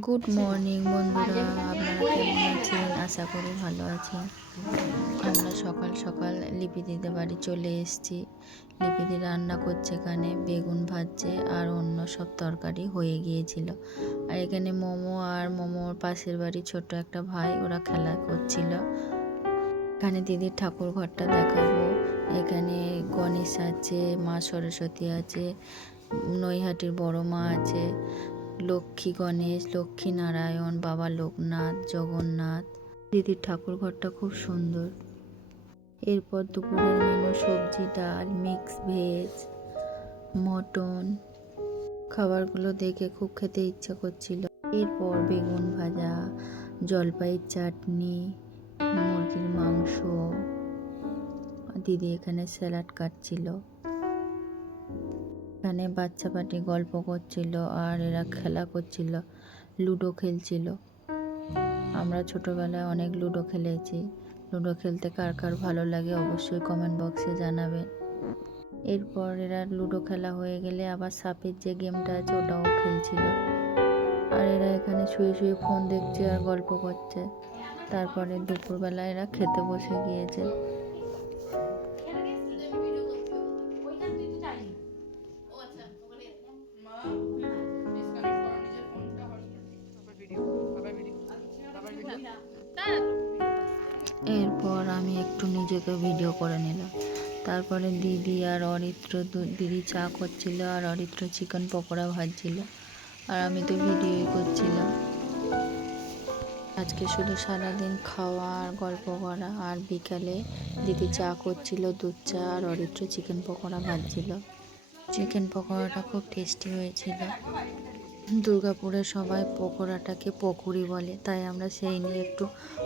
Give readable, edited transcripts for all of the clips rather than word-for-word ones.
Good morning বন্ধুরা, আপনারা কেমন আছেন? আশা করি ভালো আছেন। আমরা সকাল সকাল লিপিদিদের বাড়ি চলে এসেছি। লিপিদি রান্না করছে, এখানে বেগুন ভাজছে আর অন্য সব তরকারি হয়ে গিয়েছিল। আর এখানে মোমো আর মোমোর পাশের বাড়ি ছোট একটা ভাই, ওরা খেলা করছিল। এখানে দিদির ঠাকুর ঘরটা দেখাবো। এখানে গণেশ আছে, মা সরস্বতী আছে, নৈহাটির বড় মা আছে, লক্ষ্মী গণেশ, লক্ষ্মী নারায়ণ, বাবা লোকনাথ, জগন্নাথ। দিদির ঠাকুর ঘরটা খুব সুন্দর। এরপর দুপুরের মেনু সবজি, ডাল, মিক্স ভেজ, মটন। খাবারগুলো দেখে খুব খেতে ইচ্ছা করছিল। এরপর বেগুন ভাজা, জলপাইয়ের চাটনি, মুরগির মাংস। দিদি এখানে স্যালাড কাটছিল। এখানে বাচ্চা পাটি গল্প করছিল আর এরা খেলা করছিল, লুডো খেলছিল। আমরা ছোটবেলায় অনেক লুডো খেলেছি। লুডো খেলতে কার কার ভালো লাগে অবশ্যই কমেন্ট বক্সে জানাবেন। এরপর এরা লুডো খেলা হয়ে গেলে আবার সাপের যে গেমটা আছে ওটাও খেলছিল। আর এরা এখানে শুয়ে শুয়ে ফোন দেখছে আর গল্প করছে। তারপরে দুপুরবেলা এরা খেতে বসে গিয়েছে। এরপর আমি একটু নিজেকে ভিডিও করে নিলাম। তারপরে দিদি আর অরিত্র, দিদি চা করছিল আর অরিত্র চিকেন পকোড়া ভাজছিল, আর আমি তো ভিডিওই করছিলাম। আজকে শুধু সারাদিন খাওয়া আর গল্প করা। আর বিকালে দিদি চা করছিল, দুধ চা, আর অরিত্র চিকেন পকোড়া ভাজছিল। চিকেন পকোড়াটা খুব টেস্টি হয়েছিল। দুর্গাপুরে সবাই পকোড়াটাকে পকুড়ি বলে, তাই আমরা সেই নিয়ে একটু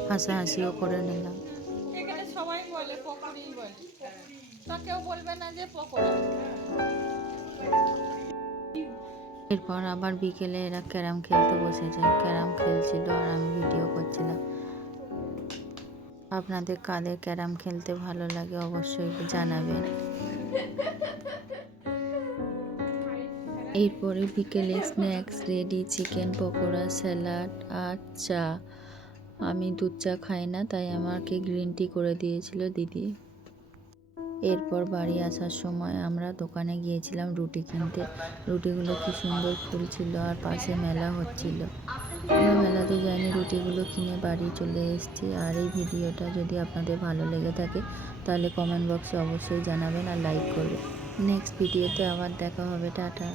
হাসাহাসিও করে নিলাম। এখানে সবাই বলে পকোড়ি বলে, তো কেউ বলবে না যে পকোড়া। এরপর আবার বিকেলে এরা ক্যারাম খেলতে বসেছে। ক্যারাম খেলছিল আর আমি ভিডিও করছিলাম। আপনাদের কাদের ক্যারাম খেলতে ভালো লাগে অবশ্যই জানাবেন। এরপরে বিকেলে snacks ready, chicken pakora, salad আর চা। আমি দুধ চা খাই না, তাই আমাকে গ্রিন টি করে দিয়েছিল দিদি। এরপর বাড়ি আসার সময় আমরা দোকানে গিয়েছিলাম রুটি কিনতে। রুটিগুলো কি সুন্দর ফুলছিল আর পাশে মেলা হচ্ছিল। আমরা মেলাতে যাইনি, রুটিগুলো কিনে বাড়ি চলে এসেছি। আর এই ভিডিওটা যদি আপনাদের ভালো লেগে থাকে তাহলে কমেন্ট বক্সে অবশ্যই জানাবেন আর লাইক করবেন। নেক্সট ভিডিওতে আবার দেখা হবে। টাটা।